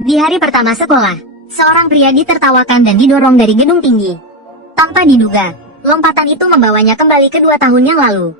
Di hari pertama sekolah, seorang pria ditertawakan dan didorong dari gedung tinggi. Tanpa diduga, lompatan itu membawanya kembali ke 2 tahun yang lalu.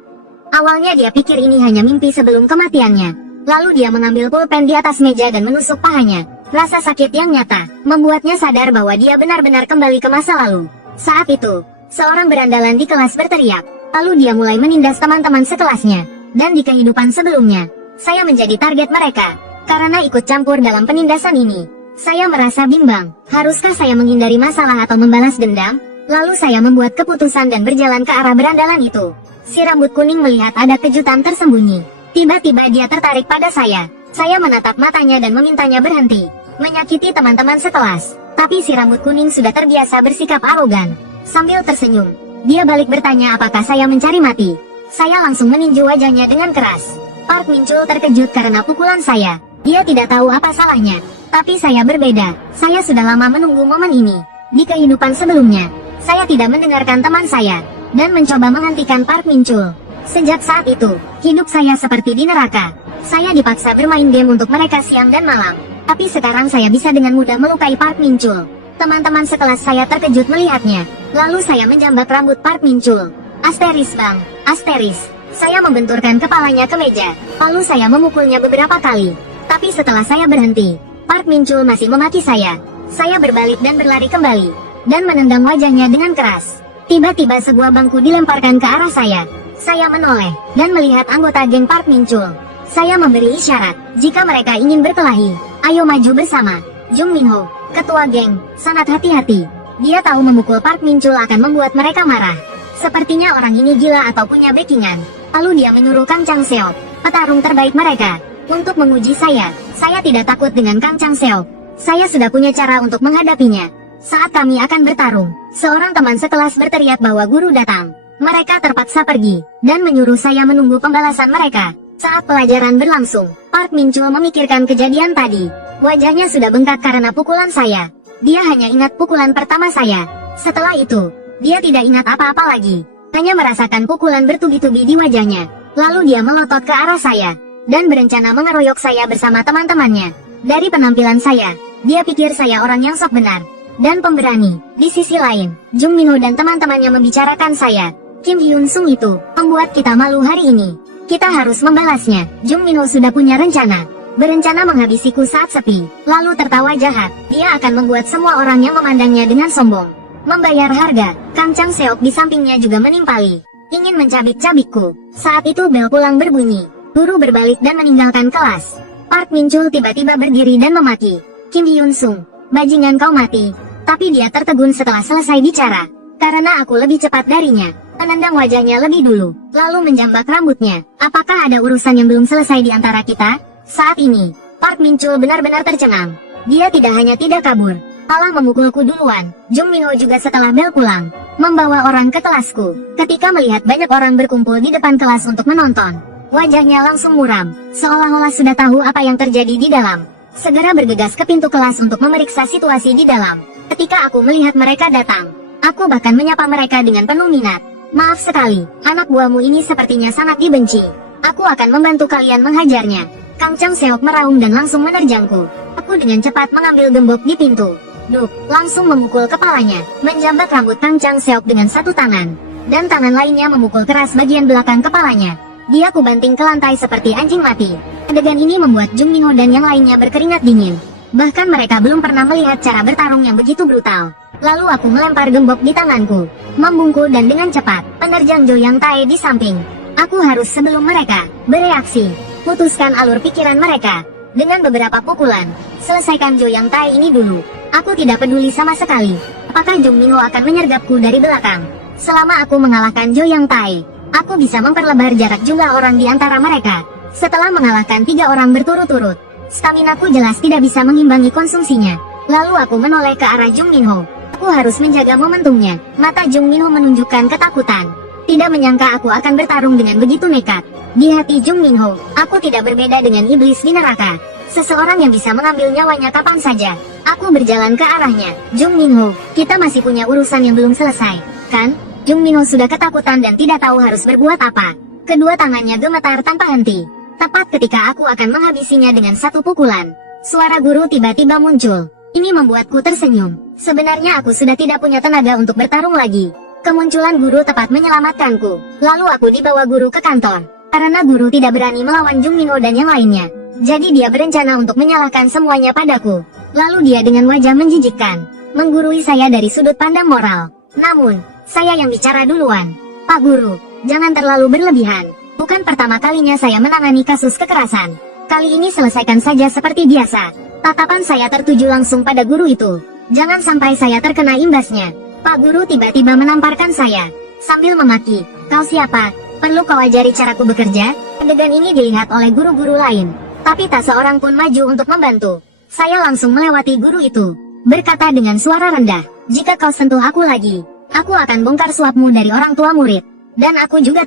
Awalnya dia pikir ini hanya mimpi sebelum kematiannya. Lalu dia mengambil pulpen di atas meja dan menusuk pahanya. Rasa sakit yang nyata membuatnya sadar bahwa dia benar-benar kembali ke masa lalu. Saat itu, seorang berandalan di kelas berteriak. Lalu dia mulai menindas teman-teman sekelasnya. Dan di kehidupan sebelumnya, saya menjadi target mereka. Karena ikut campur dalam penindasan ini, saya merasa bimbang. Haruskah saya menghindari masalah atau membalas dendam? Lalu saya membuat keputusan dan berjalan ke arah berandalan itu. Si rambut kuning melihat ada kejutan tersembunyi. Tiba-tiba dia tertarik pada saya. Saya menatap matanya dan memintanya berhenti menyakiti teman-teman sekelas. Tapi si rambut kuning sudah terbiasa bersikap arogan. Sambil tersenyum, dia balik bertanya apakah saya mencari mati. Saya langsung meninju wajahnya dengan keras. Park Min-chul terkejut karena pukulan saya. Dia tidak tahu apa salahnya. Tapi saya berbeda. Saya sudah lama menunggu momen ini. Di kehidupan sebelumnya, saya tidak mendengarkan teman saya dan mencoba menghentikan Park Min-chul. Sejak saat itu, hidup saya seperti di neraka. Saya dipaksa bermain game untuk mereka siang dan malam. Tapi sekarang saya bisa dengan mudah melukai Park Min-chul. Teman-teman sekelas saya terkejut melihatnya. Lalu saya menjambak rambut Park Min-chul. Asteris bang, asteris. Saya membenturkan kepalanya ke meja. Lalu saya memukulnya beberapa kali. Tapi setelah saya berhenti, Park Min-chul masih memaki saya. Saya berbalik dan berlari kembali, dan menendang wajahnya dengan keras. Tiba-tiba sebuah bangku dilemparkan ke arah saya. Saya menoleh, dan melihat anggota geng Park Min-chul. Saya memberi isyarat, jika mereka ingin berkelahi, ayo maju bersama. Jung Min-ho, ketua geng, sangat hati-hati. Dia tahu memukul Park Min-chul akan membuat mereka marah. Sepertinya orang ini gila atau punya backingan. Lalu dia menyuruh Kang Chang-seok, petarung terbaik mereka, untuk menguji saya. Saya tidak takut dengan Kang Chang-seok. Saya sudah punya cara untuk menghadapinya. Saat kami akan bertarung, seorang teman sekelas berteriak bahwa guru datang. Mereka terpaksa pergi, dan menyuruh saya menunggu pembalasan mereka. Saat pelajaran berlangsung, Park Min-chul memikirkan kejadian tadi. Wajahnya sudah bengkak karena pukulan saya. Dia hanya ingat pukulan pertama saya. Setelah itu, dia tidak ingat apa-apa lagi. Hanya merasakan pukulan bertubi-tubi di wajahnya. Lalu dia melotot ke arah saya, dan berencana mengeroyok saya bersama teman-temannya. Dari penampilan saya, dia pikir saya orang yang sok benar dan pemberani. Di sisi lain, Jung Min-ho dan teman-temannya membicarakan saya. Kim Hyun-sung itu membuat kita malu hari ini. Kita harus membalasnya. Jung Min-ho sudah punya rencana. Berencana menghabisiku saat sepi, lalu tertawa jahat. Dia akan membuat semua orang yang memandangnya dengan sombong membayar harga. Kang Chang-seok di sampingnya juga menimpali, ingin mencabik-cabikku. Saat itu bel pulang berbunyi. Guru berbalik dan meninggalkan kelas. Park Min-chul tiba-tiba berdiri dan memaki. Kim Hyun-sung, bajingan kau mati. Tapi dia tertegun setelah selesai bicara. Karena aku lebih cepat darinya. Menendang wajahnya lebih dulu, lalu menjambak rambutnya. Apakah ada urusan yang belum selesai di antara kita? Saat ini, Park Min-chul benar-benar tercengang. Dia tidak hanya tidak kabur, malah memukulku duluan. Jung Min-ho juga setelah bel pulang, membawa orang ke kelasku. Ketika melihat banyak orang berkumpul di depan kelas untuk menonton, wajahnya langsung muram, seolah-olah sudah tahu apa yang terjadi di dalam. Segera bergegas ke pintu kelas untuk memeriksa situasi di dalam. Ketika aku melihat mereka datang, aku bahkan menyapa mereka dengan penuh minat. Maaf sekali, anak buahmu ini sepertinya sangat dibenci. Aku akan membantu kalian menghajarnya. Kang Chang-seok meraung dan langsung menerjangku. Aku dengan cepat mengambil gembok di pintu. Duk, langsung memukul kepalanya, menjambak rambut Kang Chang-seok dengan satu tangan, dan tangan lainnya memukul keras bagian belakang kepalanya. Dia kubanting ke lantai seperti anjing mati. Adegan ini membuat Jung Min-ho dan yang lainnya berkeringat dingin. Bahkan mereka belum pernah melihat cara bertarung yang begitu brutal. Lalu aku melempar gembok di tanganku, membungkuk dan dengan cepat menerjang Jo Yang Tae di samping. Aku harus sebelum mereka bereaksi, putuskan alur pikiran mereka dengan beberapa pukulan. Selesaikan Jo Yang Tae ini dulu. Aku tidak peduli sama sekali apakah Jung Min-ho akan menyergapku dari belakang. Selama aku mengalahkan Jo Yang Tae, aku bisa memperlebar jarak jumlah orang di antara mereka. Setelah mengalahkan 3 orang berturut-turut, staminaku jelas tidak bisa mengimbangi konsumsinya. Lalu aku menoleh ke arah Jung Min-ho. Aku harus menjaga momentumnya. Mata Jung Min-ho menunjukkan ketakutan. Tidak menyangka aku akan bertarung dengan begitu nekat. Di hati Jung Min-ho, aku tidak berbeda dengan iblis di neraka. Seseorang yang bisa mengambil nyawanya kapan saja. Aku berjalan ke arahnya. Jung Min-ho, kita masih punya urusan yang belum selesai, kan? Jung Min-ho sudah ketakutan dan tidak tahu harus berbuat apa. Kedua tangannya gemetar tanpa henti. Tepat ketika aku akan menghabisinya dengan satu pukulan, Suara guru tiba-tiba muncul. Ini membuatku tersenyum. Sebenarnya aku sudah tidak punya tenaga untuk bertarung lagi. Kemunculan guru tepat menyelamatkanku. Lalu aku dibawa guru ke kantor. Karena guru tidak berani melawan Jung Minho dan yang lainnya. Jadi dia berencana untuk menyalahkan semuanya padaku. Lalu dia dengan wajah menjijikkan menggurui saya dari sudut pandang moral. Namun, saya yang bicara duluan. Pak Guru, jangan terlalu berlebihan. Bukan pertama kalinya saya menangani kasus kekerasan. Kali ini selesaikan saja seperti biasa. Tatapan saya tertuju langsung pada guru itu. Jangan sampai saya terkena imbasnya. Pak Guru tiba-tiba menamparkan saya. Sambil memaki, kau siapa? Perlu kau ajari caraku bekerja? Adegan ini dilihat oleh guru-guru lain. Tapi tak seorang pun maju untuk membantu. Saya langsung melewati guru itu. Berkata dengan suara rendah, jika kau sentuh aku lagi, aku akan bongkar suapmu dari orang tua murid. Dan aku juga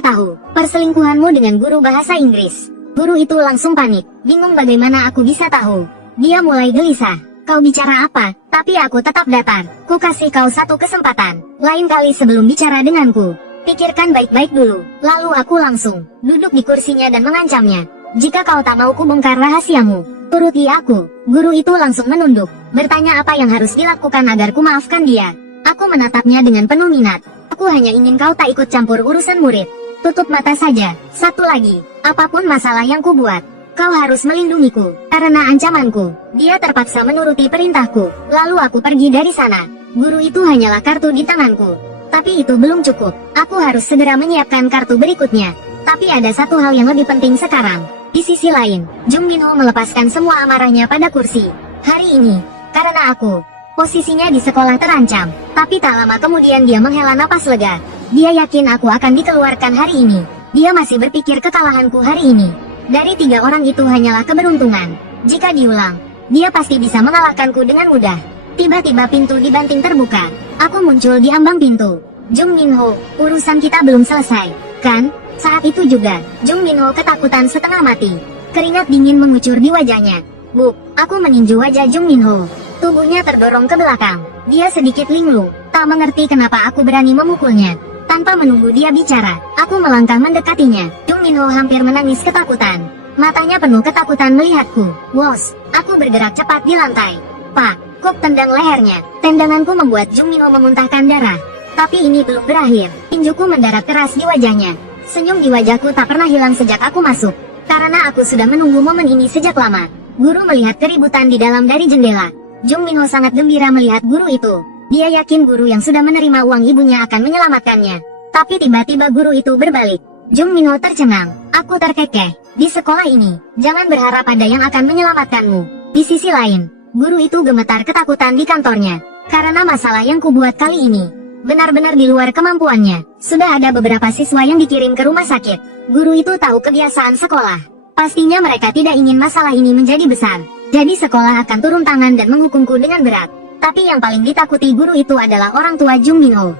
tahu perselingkuhanmu dengan guru bahasa Inggris. Guru itu langsung panik, bingung bagaimana aku bisa tahu. Dia mulai gelisah. Kau bicara apa? Tapi aku tetap datar. Ku kasih kau satu kesempatan. Lain kali sebelum bicara denganku, pikirkan baik-baik dulu. Lalu aku langsung duduk di kursinya dan mengancamnya. Jika kau tak mau kubongkar rahasiamu, turuti aku. Guru itu langsung menunduk, bertanya apa yang harus dilakukan agar ku maafkan dia. Aku menatapnya dengan penuh minat. Aku hanya ingin kau tak ikut campur urusan murid. Tutup mata saja. Satu lagi, apapun masalah yang ku buat, kau harus melindungiku. Karena ancamanku, dia terpaksa menuruti perintahku. Lalu aku pergi dari sana. Guru itu hanyalah kartu di tanganku. Tapi itu belum cukup. Aku harus segera menyiapkan kartu berikutnya. Tapi ada satu hal yang lebih penting sekarang. Di sisi lain, Jung Minho melepaskan semua amarahnya pada kursi. Hari ini, karena aku, posisinya di sekolah terancam. Tapi tak lama kemudian dia menghela napas lega. Dia yakin aku akan dikeluarkan hari ini. Dia masih berpikir kekalahanku hari ini dari 3 orang itu hanyalah keberuntungan. Jika diulang, dia pasti bisa mengalahkanku dengan mudah. Tiba-tiba pintu di banting terbuka. Aku muncul di ambang pintu. Jung Minho, urusan kita belum selesai, kan? Saat itu juga, Jung Minho ketakutan setengah mati. Keringat dingin mengucur di wajahnya. Bu, aku meninju wajah Jung Minho. Tubuhnya terdorong ke belakang. Dia sedikit linglung, tak mengerti kenapa aku berani memukulnya. Tanpa menunggu dia bicara, aku melangkah mendekatinya. Jung Minho hampir menangis ketakutan. Matanya penuh ketakutan melihatku. Wos, aku bergerak cepat di lantai. Pak, kuk tendang lehernya. Tendanganku membuat Jung Minho memuntahkan darah. Tapi ini belum berakhir. Tinjuku mendarat keras di wajahnya. Senyum di wajahku tak pernah hilang sejak aku masuk. Karena aku sudah menunggu momen ini sejak lama. Guru melihat keributan di dalam dari jendela. Jung Minho sangat gembira melihat guru itu. Dia yakin guru yang sudah menerima uang ibunya akan menyelamatkannya. Tapi tiba-tiba guru itu berbalik. Jung Minho tercengang. Aku terkekeh. Di sekolah ini, jangan berharap ada yang akan menyelamatkanmu. Di sisi lain, guru itu gemetar ketakutan di kantornya. Karena masalah yang kubuat kali ini benar-benar di luar kemampuannya. Sudah ada beberapa siswa yang dikirim ke rumah sakit. Guru itu tahu kebiasaan sekolah. Pastinya mereka tidak ingin masalah ini menjadi besar. Jadi sekolah akan turun tangan dan menghukumku dengan berat. Tapi yang paling ditakuti guru itu adalah orang tua Jung Minho.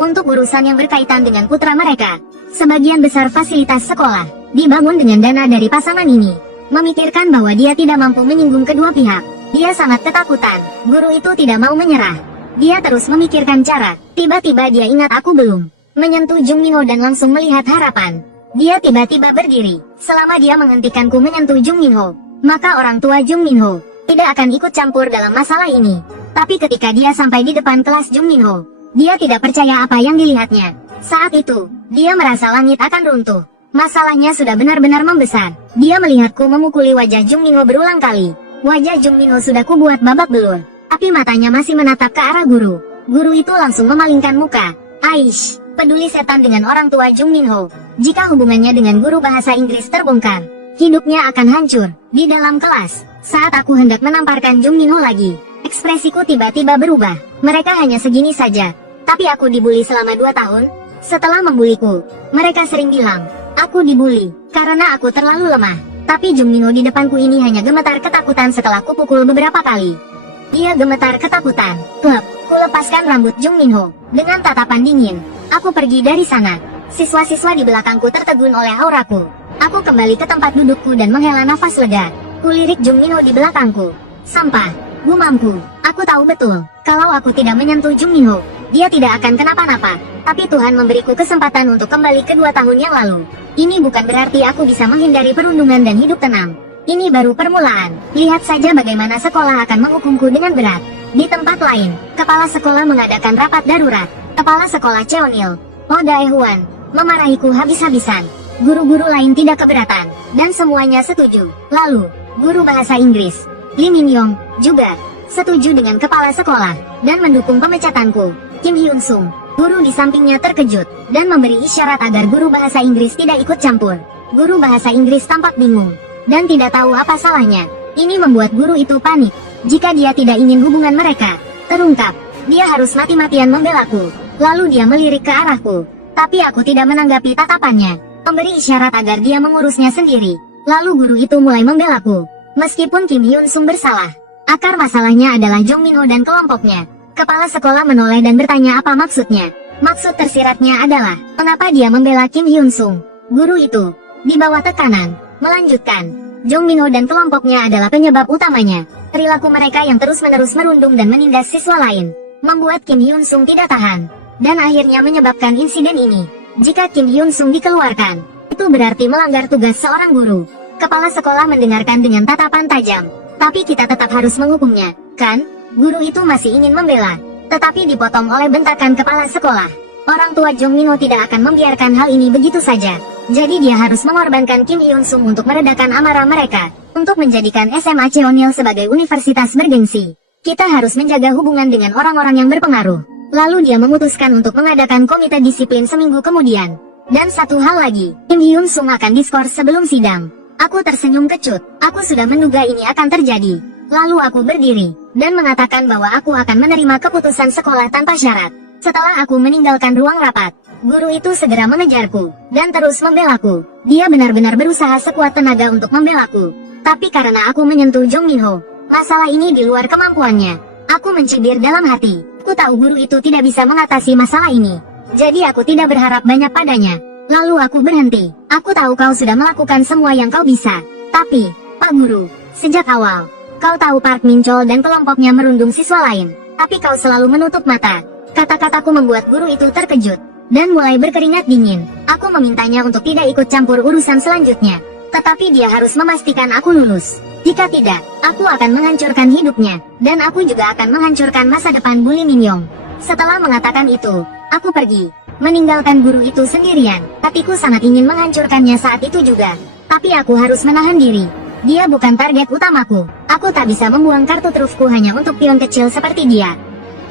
Untuk urusan yang berkaitan dengan putra mereka, sebagian besar fasilitas sekolah dibangun dengan dana dari pasangan ini. Memikirkan bahwa dia tidak mampu menyinggung kedua pihak, dia sangat ketakutan. Guru itu tidak mau menyerah. Dia terus memikirkan cara. Tiba-tiba dia ingat aku belum menyentuh Jung Minho dan langsung melihat harapan. Dia tiba-tiba berdiri. Selama dia menghentikanku menyentuh Jung Minho, maka orang tua Jung Minho tidak akan ikut campur dalam masalah ini. Tapi ketika dia sampai di depan kelas Jung Minho, dia tidak percaya apa yang dilihatnya. Saat itu, dia merasa langit akan runtuh. Masalahnya sudah benar-benar membesar. Dia melihatku memukuli wajah Jung Minho berulang kali. Wajah Jung Minho sudah kubuat babak belur. Tapi matanya masih menatap ke arah guru. Guru itu langsung memalingkan muka. Aish, peduli setan dengan orang tua Jung Minho. Jika hubungannya dengan guru bahasa Inggris terbongkar, hidupnya akan hancur. Di dalam kelas, saat aku hendak menamparkan Jung Minho lagi, ekspresiku tiba-tiba berubah. Mereka hanya segini saja. Tapi aku dibully selama 2 tahun. Setelah membuliku, mereka sering bilang, aku dibully karena aku terlalu lemah. Tapi Jung Minho di depanku ini hanya gemetar ketakutan setelah kupukul beberapa kali. Dia gemetar ketakutan. Klep, ku lepaskan rambut Jung Minho dengan tatapan dingin. Aku pergi dari sana. Siswa-siswa di belakangku tertegun oleh auraku. Aku kembali ke tempat dudukku dan menghela nafas lega. Kulirik Jung Minho di belakangku. Sampah, gumamku. Aku tahu betul, kalau aku tidak menyentuh Jung Minho, dia tidak akan kenapa-napa. Tapi Tuhan memberiku kesempatan untuk kembali ke 2 tahun yang lalu. Ini bukan berarti aku bisa menghindari perundungan dan hidup tenang. Ini baru permulaan. Lihat saja bagaimana sekolah akan menghukumku dengan berat. Di tempat lain, kepala sekolah mengadakan rapat darurat. Kepala sekolah Cheonil, Oh Daehuan, memarahiku habis-habisan. Guru-guru lain tidak keberatan, dan semuanya setuju. Lalu, guru bahasa Inggris, Lee Min-yong, juga setuju dengan kepala sekolah, dan mendukung pemecatanku. Kim Hyun-sung, guru di sampingnya terkejut, dan memberi isyarat agar guru bahasa Inggris tidak ikut campur. Guru bahasa Inggris tampak bingung, dan tidak tahu apa salahnya. Ini membuat guru itu panik. Jika dia tidak ingin hubungan mereka terungkap, dia harus mati-matian membelaku. Lalu dia melirik ke arahku, tapi aku tidak menanggapi tatapannya, memberi isyarat agar dia mengurusnya sendiri. Lalu guru itu mulai membelaku. Meskipun Kim Hyun-sung bersalah, akar masalahnya adalah Jong Min-ho dan kelompoknya. Kepala sekolah menoleh dan bertanya apa maksudnya. Maksud tersiratnya adalah, mengapa dia membela Kim Hyun-sung? Guru itu, di bawah tekanan, melanjutkan, Jong Min-ho dan kelompoknya adalah penyebab utamanya. Perilaku mereka yang terus-menerus merundung dan menindas siswa lain, membuat Kim Hyun-sung tidak tahan, dan akhirnya menyebabkan insiden ini. Jika Kim Hyun-sung dikeluarkan, itu berarti melanggar tugas seorang guru. Kepala sekolah mendengarkan dengan tatapan tajam. Tapi kita tetap harus menghukumnya, kan? Guru itu masih ingin membela, tetapi dipotong oleh bentakan kepala sekolah. Orang tua Jong Min-ho tidak akan membiarkan hal ini begitu saja. Jadi dia harus mengorbankan Kim Hyun-sung untuk meredakan amarah mereka, untuk menjadikan SMA Cheonil sebagai universitas bergengsi. Kita harus menjaga hubungan dengan orang-orang yang berpengaruh. Lalu dia memutuskan untuk mengadakan komite disiplin seminggu kemudian. Dan satu hal lagi, Kim Hyun-sung akan diskors sebelum sidang. Aku tersenyum kecut. Aku sudah menduga ini akan terjadi. Lalu aku berdiri, dan mengatakan bahwa aku akan menerima keputusan sekolah tanpa syarat. Setelah aku meninggalkan ruang rapat, guru itu segera mengejarku, dan terus membelaku. Dia benar-benar berusaha sekuat tenaga untuk membelaku. Tapi karena aku menyentuh Jong Min-ho, masalah ini di luar kemampuannya. Aku mencibir dalam hati. Ku tahu guru itu tidak bisa mengatasi masalah ini. Jadi aku tidak berharap banyak padanya. Lalu aku berhenti. Aku tahu kau sudah melakukan semua yang kau bisa. Tapi, Pak Guru, sejak awal, kau tahu Park Min-chol dan kelompoknya merundung siswa lain. Tapi kau selalu menutup mata. Kata-kataku membuat guru itu terkejut, dan mulai berkeringat dingin. Aku memintanya untuk tidak ikut campur urusan selanjutnya. Tetapi dia harus memastikan aku lulus. Jika tidak, aku akan menghancurkan hidupnya, dan aku juga akan menghancurkan masa depan Bu Lee Min-yong. Setelah mengatakan itu, aku pergi, meninggalkan guru itu sendirian. Hatiku sangat ingin menghancurkannya saat itu juga. Tapi aku harus menahan diri. Dia bukan target utamaku. Aku tak bisa membuang kartu trufku hanya untuk pion kecil seperti dia.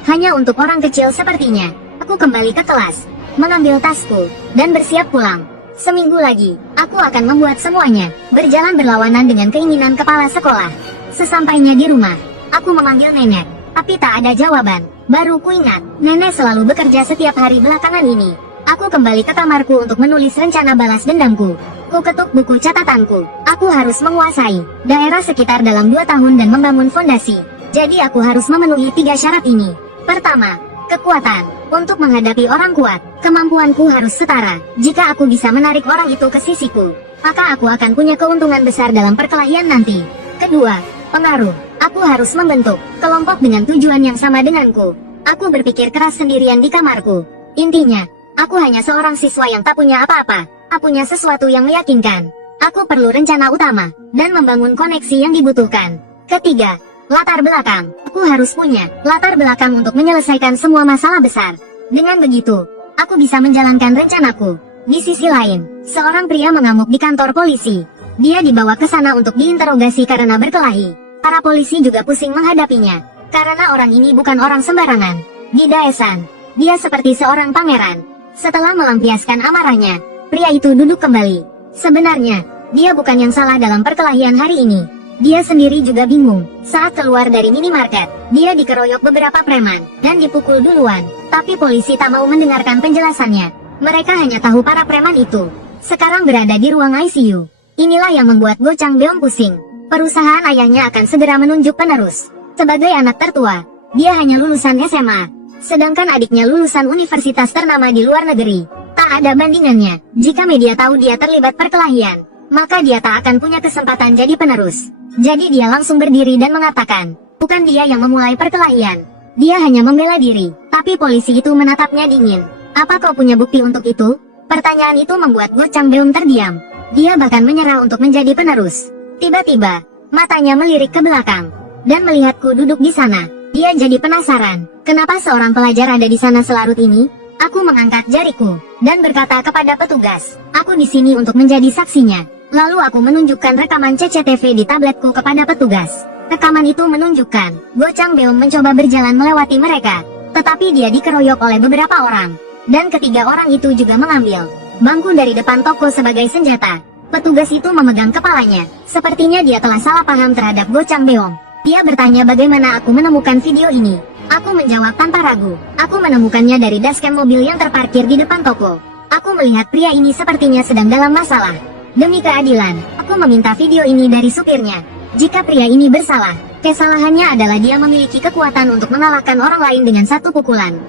Hanya untuk orang kecil sepertinya. Aku kembali ke kelas, mengambil tasku, dan bersiap pulang. Seminggu lagi, aku akan membuat semuanya berjalan berlawanan dengan keinginan kepala sekolah. Sesampainya di rumah, aku memanggil nenek, tapi tak ada jawaban. Baru kuingat, nenek selalu bekerja setiap hari belakangan ini. Aku kembali ke kamarku untuk menulis rencana balas dendamku. Ku ketuk buku catatanku. Aku harus menguasai daerah sekitar dalam 2 tahun dan membangun fondasi. Jadi aku harus memenuhi 3 syarat ini. Pertama, kekuatan. Untuk menghadapi orang kuat, kemampuanku harus setara. Jika aku bisa menarik orang itu ke sisiku, maka aku akan punya keuntungan besar dalam perkelahian nanti. Kedua, pengaruh. Aku harus membentuk kelompok dengan tujuan yang sama denganku. Aku berpikir keras sendirian di kamarku. Intinya, aku hanya seorang siswa yang tak punya apa-apa. Tak punya sesuatu yang meyakinkan. Aku perlu rencana utama, dan membangun koneksi yang dibutuhkan. Ketiga, latar belakang. Aku harus punya latar belakang untuk menyelesaikan semua masalah besar. Dengan begitu, aku bisa menjalankan rencanaku. Di sisi lain, seorang pria mengamuk di kantor polisi. Dia dibawa ke sana untuk diinterogasi karena berkelahi. Para polisi juga pusing menghadapinya, karena orang ini bukan orang sembarangan. Di Daesan, dia seperti seorang pangeran. Setelah melampiaskan amarahnya, pria itu duduk kembali. Sebenarnya, dia bukan yang salah dalam perkelahian hari ini. Dia sendiri juga bingung. Saat keluar dari minimarket, dia dikeroyok beberapa preman, dan dipukul duluan. Tapi polisi tak mau mendengarkan penjelasannya. Mereka hanya tahu para preman itu sekarang berada di ruang ICU. Inilah yang membuat Go Chang Beom pusing. Perusahaan ayahnya akan segera menunjuk penerus. Sebagai anak tertua, dia hanya lulusan SMA. Sedangkan adiknya lulusan universitas ternama di luar negeri. Tak ada bandingannya. Jika media tahu dia terlibat perkelahian, maka dia tak akan punya kesempatan jadi penerus. Jadi dia langsung berdiri dan mengatakan, bukan dia yang memulai perkelahian. Dia hanya membela diri. Tapi polisi itu menatapnya dingin. Apa kau punya bukti untuk itu? Pertanyaan itu membuat Go Chang Beom terdiam. Dia bahkan menyerah untuk menjadi penerus. Tiba-tiba, matanya melirik ke belakang, dan melihatku duduk di sana. Dia jadi penasaran, kenapa seorang pelajar ada di sana selarut ini? Aku mengangkat jariku, dan berkata kepada petugas, aku di sini untuk menjadi saksinya. Lalu aku menunjukkan rekaman CCTV di tabletku kepada petugas. Rekaman itu menunjukkan, Go Chang Beom mencoba berjalan melewati mereka, tetapi dia dikeroyok oleh beberapa orang. Dan ketiga orang itu juga mengambil bangku dari depan toko sebagai senjata. Petugas itu memegang kepalanya, sepertinya dia telah salah paham terhadap Go Chang Beom. Dia bertanya bagaimana aku menemukan video ini. Aku menjawab tanpa ragu, aku menemukannya dari dashcam mobil yang terparkir di depan toko. Aku melihat pria ini sepertinya sedang dalam masalah. Demi keadilan, aku meminta video ini dari supirnya. Jika pria ini bersalah, kesalahannya adalah dia memiliki kekuatan untuk mengalahkan orang lain dengan satu pukulan.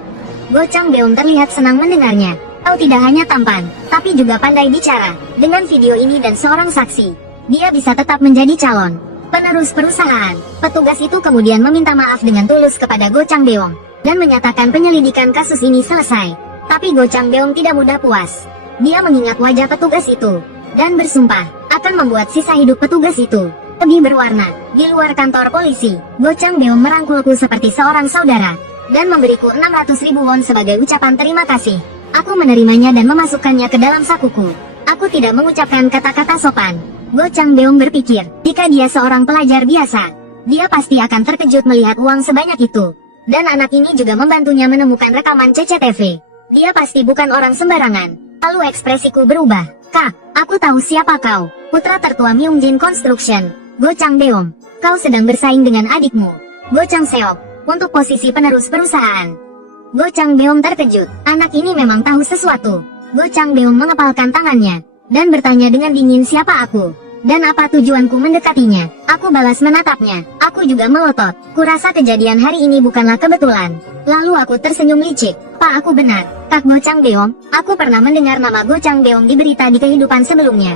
Go Chang Beom terlihat senang mendengarnya. Kau tidak hanya tampan, tapi juga pandai bicara. Dengan video ini dan seorang saksi, dia bisa tetap menjadi calon penerus perusahaan. Petugas itu kemudian meminta maaf dengan tulus kepada Go Chang Beom, dan menyatakan penyelidikan kasus ini selesai. Tapi Go Chang Beom tidak mudah puas. Dia mengingat wajah petugas itu, dan bersumpah, akan membuat sisa hidup petugas itu lebih berwarna. Di luar kantor polisi, Go Chang Beom merangkulku seperti seorang saudara, dan memberiku 600.000 won sebagai ucapan terima kasih. Aku menerimanya dan memasukkannya ke dalam sakuku. Aku tidak mengucapkan kata-kata sopan. Go Chang Beom berpikir, jika dia seorang pelajar biasa, dia pasti akan terkejut melihat uang sebanyak itu. Dan anak ini juga membantunya menemukan rekaman CCTV. Dia pasti bukan orang sembarangan. Lalu ekspresiku berubah. Kak, aku tahu siapa kau. Putra tertua Myungjin Construction, Go Chang Beom. Kau sedang bersaing dengan adikmu, Go Chang Seok, untuk posisi penerus perusahaan. Go Chang Beom terkejut. Anak ini memang tahu sesuatu. Go Chang Beom mengepalkan tangannya, dan bertanya dengan dingin siapa aku. Dan apa tujuanku mendekatinya? Aku balas menatapnya. Aku juga melotot. Kurasa kejadian hari ini bukanlah kebetulan. Lalu aku tersenyum licik. Pak, aku benar. Kak Go Chang Beom, aku pernah mendengar nama Go Chang Beom di berita di kehidupan sebelumnya.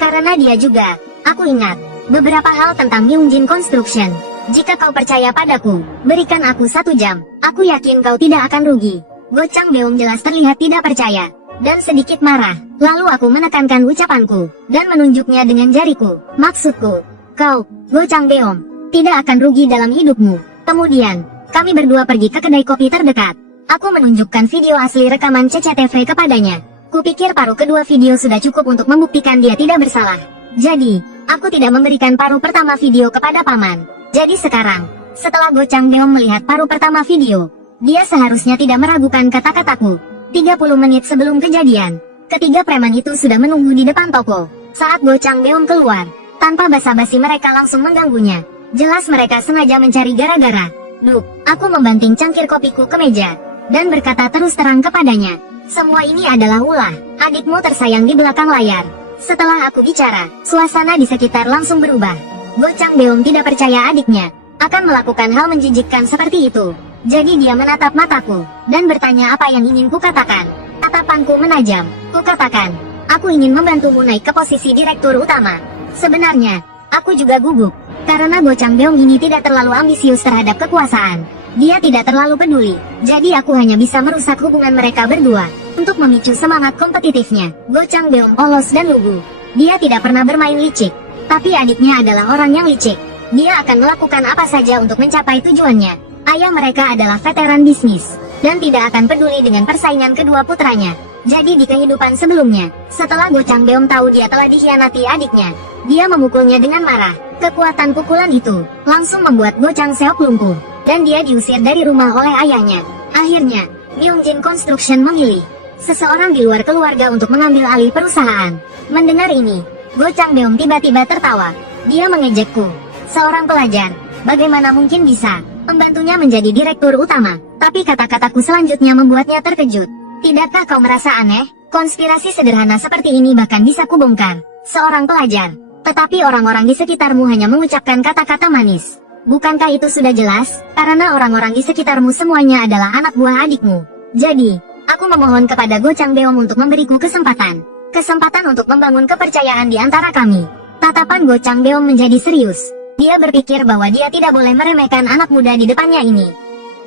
Karena dia juga, aku ingat beberapa hal tentang Myungjin Construction. Jika kau percaya padaku, berikan aku 1 jam. Aku yakin kau tidak akan rugi. Go Chang Beom jelas terlihat tidak percaya, dan sedikit marah. Lalu aku menekankan ucapanku, dan menunjuknya dengan jariku. Maksudku, kau, Go Chang Beom, tidak akan rugi dalam hidupmu. Kemudian, kami berdua pergi ke kedai kopi terdekat. Aku menunjukkan video asli rekaman CCTV kepadanya. Kupikir paruh kedua video sudah cukup untuk membuktikan dia tidak bersalah. Jadi, aku tidak memberikan paruh pertama video kepada paman. Jadi sekarang, setelah Go Chang Beom melihat paruh pertama video, dia seharusnya tidak meragukan kata-kataku. 30 menit sebelum kejadian, ketiga preman itu sudah menunggu di depan toko. Saat Go Chang Beom keluar, tanpa basa-basi mereka langsung mengganggunya. Jelas mereka sengaja mencari gara-gara. Duh, aku membanting cangkir kopiku ke meja, dan berkata terus terang kepadanya. Semua ini adalah ulah adikmu tersayang di belakang layar. Setelah aku bicara, suasana di sekitar langsung berubah. Go Chang Beom tidak percaya adiknya akan melakukan hal menjijikkan seperti itu. Jadi dia menatap mataku, dan bertanya apa yang ingin kukatakan. Tatapanku menajam. Kukatakan, aku ingin membantumu naik ke posisi direktur utama. Sebenarnya, aku juga gugup, karena Go Chang Beom ini tidak terlalu ambisius terhadap kekuasaan. Dia tidak terlalu peduli, jadi aku hanya bisa merusak hubungan mereka berdua. Untuk memicu semangat kompetitifnya, Go Chang Beom polos dan lugu. Dia tidak pernah bermain licik, tapi adiknya adalah orang yang licik. Dia akan melakukan apa saja untuk mencapai tujuannya. Ayah mereka adalah veteran bisnis, dan tidak akan peduli dengan persaingan kedua putranya. Jadi di kehidupan sebelumnya, setelah Go Chang Beom tahu dia telah dikhianati adiknya, dia memukulnya dengan marah. Kekuatan pukulan itu langsung membuat Go Chang Seok lumpuh, dan dia diusir dari rumah oleh ayahnya. Akhirnya, Myungjin Construction memilih seseorang di luar keluarga untuk mengambil alih perusahaan. Mendengar ini, Go Chang Beom tiba-tiba tertawa. Dia mengejekku. Seorang pelajar, bagaimana mungkin bisa membantunya menjadi direktur utama? Tapi kata-kataku selanjutnya membuatnya terkejut. Tidakkah kau merasa aneh? Konspirasi sederhana seperti ini bahkan bisa kubongkar. Seorang pelajar, tetapi orang-orang di sekitarmu hanya mengucapkan kata-kata manis. Bukankah itu sudah jelas? Karena orang-orang di sekitarmu semuanya adalah anak buah adikmu. Jadi, aku memohon kepada Go Chang Beom untuk memberiku kesempatan. Kesempatan untuk membangun kepercayaan di antara kami. Tatapan Go Chang Beom menjadi serius. Dia berpikir bahwa dia tidak boleh meremehkan anak muda di depannya ini.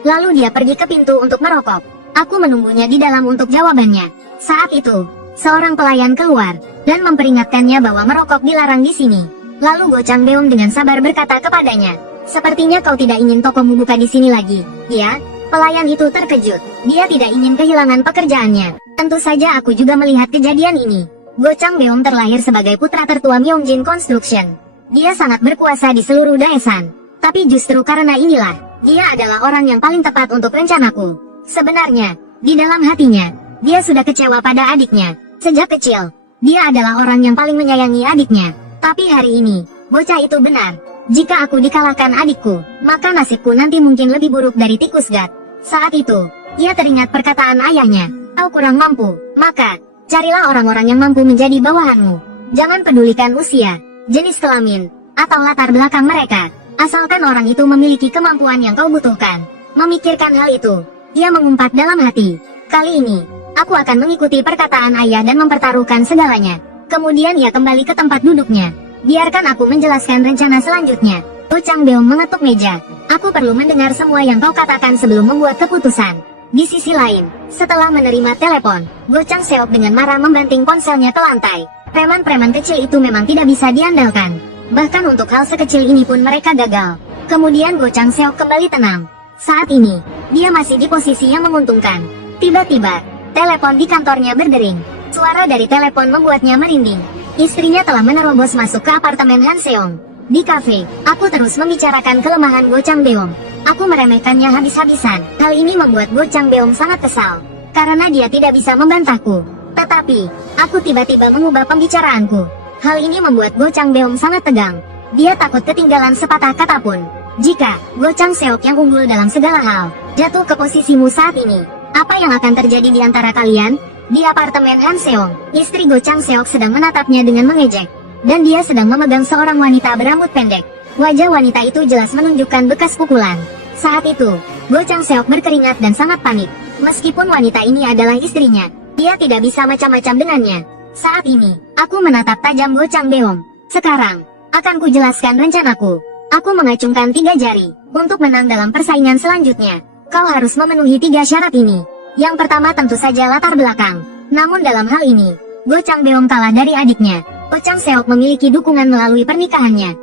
Lalu dia pergi ke pintu untuk merokok. Aku menunggunya di dalam untuk jawabannya. Saat itu, seorang pelayan keluar, dan memperingatkannya bahwa merokok dilarang di sini. Lalu Go Changbeom dengan sabar berkata kepadanya, "Sepertinya kau tidak ingin tokomu buka di sini lagi, ya?" Pelayan itu terkejut. Dia tidak ingin kehilangan pekerjaannya. Tentu saja aku juga melihat kejadian ini. Go Changbeom terlahir sebagai putra tertua Myeongjin Construction. Dia sangat berkuasa di seluruh Daesan. Tapi justru karena inilah, dia adalah orang yang paling tepat untuk rencanaku. Sebenarnya, di dalam hatinya, dia sudah kecewa pada adiknya. Sejak kecil, dia adalah orang yang paling menyayangi adiknya. Tapi hari ini, bocah itu benar. Jika aku dikalahkan adikku, maka nasibku nanti mungkin lebih buruk dari tikus gat. Saat itu, ia teringat perkataan ayahnya, "Kau kurang mampu, maka carilah orang-orang yang mampu menjadi bawahanmu. Jangan pedulikan usia, jenis kelamin, atau latar belakang mereka. Asalkan orang itu memiliki kemampuan yang kau butuhkan." Memikirkan hal itu, ia mengumpat dalam hati, "Kali ini, aku akan mengikuti perkataan ayah dan mempertaruhkan segalanya." Kemudian ia kembali ke tempat duduknya. "Biarkan aku menjelaskan rencana selanjutnya." Go Changbeom mengetuk meja. "Aku perlu mendengar semua yang kau katakan sebelum membuat keputusan." Di sisi lain, setelah menerima telepon, Go Chang Seok dengan marah membanting ponselnya ke lantai. Preman-preman kecil itu memang tidak bisa diandalkan. Bahkan untuk hal sekecil ini pun mereka gagal. Kemudian Go Chang Seok kembali tenang. Saat ini, dia masih di posisi yang menguntungkan. Tiba-tiba, telepon di kantornya berdering. Suara dari telepon membuatnya merinding. Istrinya telah menerobos masuk ke apartemen Han Seong. Di kafe, aku terus membicarakan kelemahan Go Changbeom. Aku meremehkannya habis-habisan. Hal ini membuat Go Changbeom sangat kesal. Karena dia tidak bisa membantahku. Tetapi, aku tiba-tiba mengubah pembicaraanku. Hal ini membuat Go Changbeom sangat tegang. Dia takut ketinggalan sepatah kata pun. Jika Go Chang Seok yang unggul dalam segala hal, jatuh ke posisimu saat ini, apa yang akan terjadi di antara kalian? Di apartemen Han Seong, istri Go Chang Seok sedang menatapnya dengan mengejek. Dan dia sedang memegang seorang wanita berambut pendek. Wajah wanita itu jelas menunjukkan bekas pukulan. Saat itu, Go Chang Seok berkeringat dan sangat panik. Meskipun wanita ini adalah istrinya, dia tidak bisa macam-macam dengannya. Saat ini, aku menatap tajam Go Changbeom. Sekarang, akan kujelaskan rencanaku. Aku mengacungkan 3 jari. Untuk menang dalam persaingan selanjutnya, kau harus memenuhi 3 syarat ini. Yang pertama tentu saja latar belakang. Namun dalam hal ini, Go Changbeom kalah dari adiknya. Go Chang Seok memiliki dukungan melalui pernikahannya.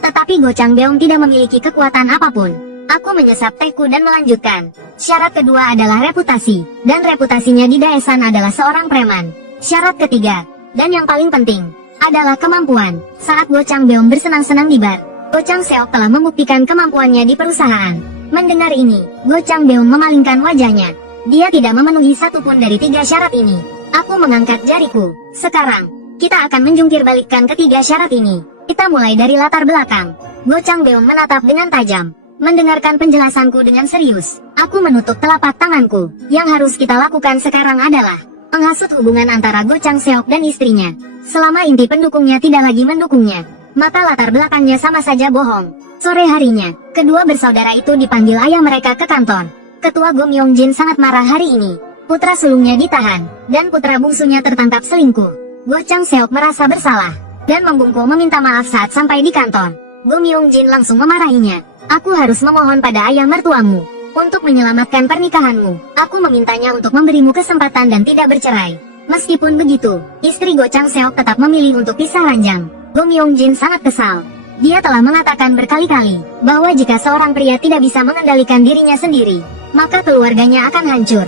Tetapi Go Changbeom tidak memiliki kekuatan apapun. Aku menyesap tehku dan melanjutkan. Syarat kedua adalah reputasi, dan reputasinya di Daesan adalah seorang preman. Syarat ketiga, dan yang paling penting, adalah kemampuan. Saat Go Changbeom bersenang-senang di bar, Go Chang Seok telah membuktikan kemampuannya di perusahaan. Mendengar ini, Go Changbeom memalingkan wajahnya. Dia tidak memenuhi satupun dari 3 syarat ini. Aku mengangkat jariku. Sekarang, kita akan menjungkir balikkan ketiga syarat ini. Kita mulai dari latar belakang. Go Changbeom menatap dengan tajam. Mendengarkan penjelasanku dengan serius. Aku menutup telapak tanganku. Yang harus kita lakukan sekarang adalah menghasut hubungan antara Go Chang Seok dan istrinya. Selama inti pendukungnya tidak lagi mendukungnya, maka latar belakangnya sama saja bohong. Sore harinya, kedua bersaudara itu dipanggil ayah mereka ke kantor. Ketua Go Myeongjin sangat marah hari ini. Putra sulungnya ditahan, dan putra bungsunya tertangkap selingkuh. Go Chang Seok merasa bersalah, dan membungkuk meminta maaf saat sampai di kantor. Go Myeongjin langsung memarahinya. "Aku harus memohon pada ayah mertuamu untuk menyelamatkan pernikahanmu. Aku memintanya untuk memberimu kesempatan dan tidak bercerai." Meskipun begitu, istri Go Chang Seok tetap memilih untuk pisah ranjang. Go Myeongjin sangat kesal. Dia telah mengatakan berkali-kali bahwa jika seorang pria tidak bisa mengendalikan dirinya sendiri, maka keluarganya akan hancur.